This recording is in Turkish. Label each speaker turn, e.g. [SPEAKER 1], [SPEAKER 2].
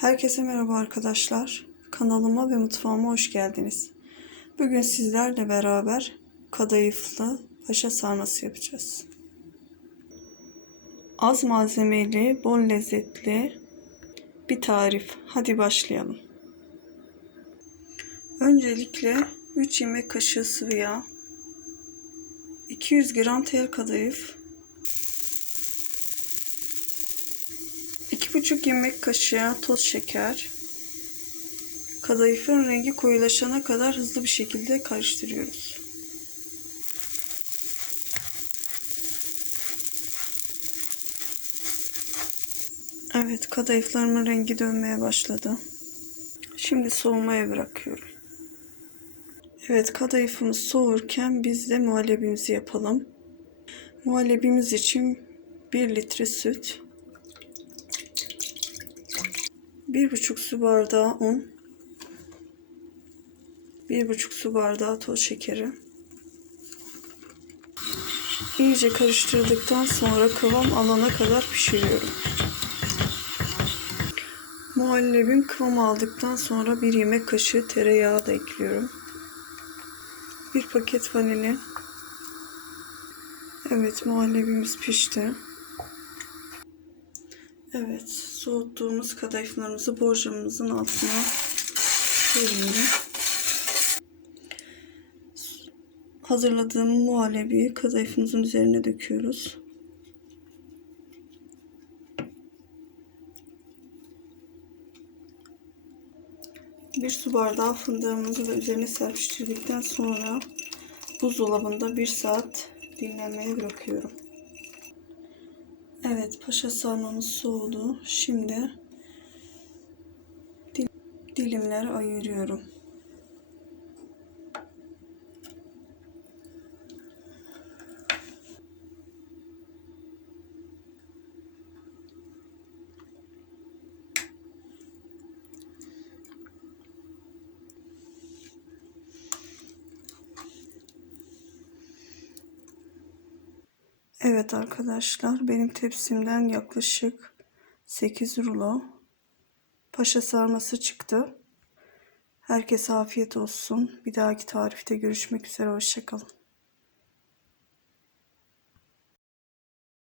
[SPEAKER 1] Herkese merhaba arkadaşlar. Kanalıma ve mutfağıma hoş geldiniz. Bugün sizlerle beraber kadayıflı paşa sarması yapacağız. Az malzemeli, bol lezzetli bir tarif. Hadi başlayalım. Öncelikle 3 yemek kaşığı sıvı yağ, 200 gram tel kadayıf, 2,5 yemek kaşığı toz şeker. Kadayıfın rengi koyulaşana kadar hızlı bir şekilde karıştırıyoruz. Evet, kadayıflarımın rengi dönmeye başladı. Şimdi soğumaya bırakıyorum. Evet, kadayıfımız soğurken biz de muhallebimizi yapalım. Muhallebimiz için 1 litre süt, bir buçuk su bardağı un, bir buçuk su bardağı toz şekeri. İyice karıştırdıktan sonra kıvam alana kadar pişiriyorum. Muhallebim kıvam aldıktan sonra bir yemek kaşığı tereyağı da ekliyorum. Bir paket vanilin. Evet muhallebimiz pişti. Evet, soğuttuğumuz kadayıflarımızı borcamımızın altına koyuyorum. Hazırladığım muhallebiyi kadayıfımızın üzerine döküyoruz. Bir su bardağı fındığımızı da üzerine serpiştirdikten sonra buzdolabında bir saat dinlenmeye bırakıyorum. Evet, paşa sarmamız soğudu. Şimdi dil dilimler ayırıyorum. Evet arkadaşlar benim tepsimden yaklaşık 8 rulo paşa sarması çıktı. Herkese afiyet olsun. Bir dahaki tarifte görüşmek üzere. Hoşçakalın.